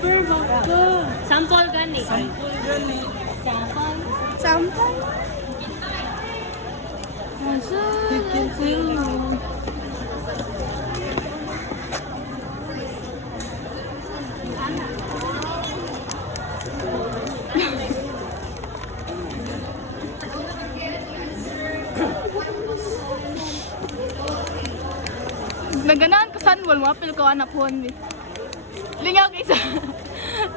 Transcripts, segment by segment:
flavor bangka. Sample gani. Sample gani. Sample. Sample. Chicken silo. Naganaan ka saan wal mapil ko anak po ni. Lingaw isa.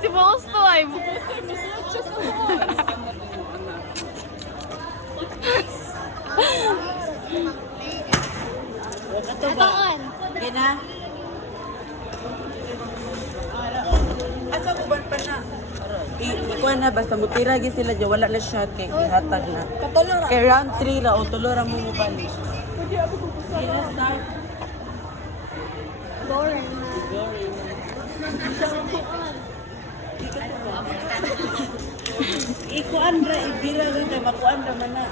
Si Bosto ay. Ito ba? Gina? Asa ko ba pa na? Ikuha na, basta mutiragi sila dyan, wala na shot kay ihatag na. Kay round 3 la, o tulora mo mo balik. Gina, start. Boring. Ikuan ra, ibira rin kay makuan ra man na.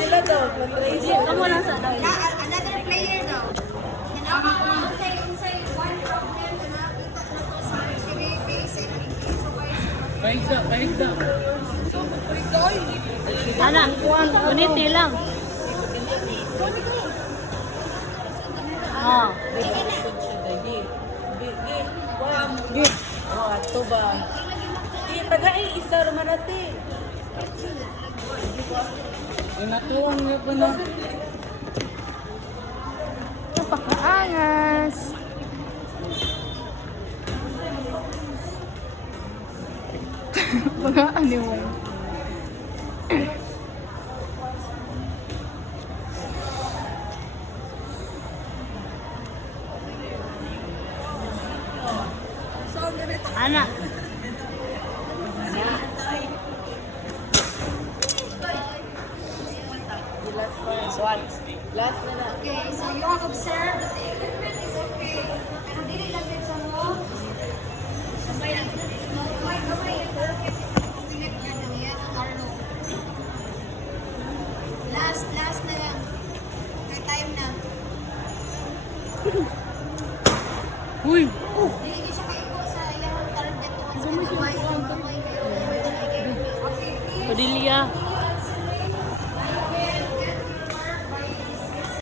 Sila daw, mag-raise. Kamu lang sa daw. Another player daw. Unsay one problem na nakita na to sa sige base and Paisa. Ana, uniti lang. Ah. Gid. Oh, ato ba? Tagay isa ra manati. Inatuan niyo po na. Napakaangas. Mga animal. Ana. Last na na. okay, so you have observed that the equipment is okay. Pero dili lang din sa mo. Kamay lang. Kamay. Pero kasi connect na lang yan ang Arlo. Last na lang. May time na. Uy! Dili ko siya kaiko sa iyang target to. Kamay kayo. Okay, please. Cordelia.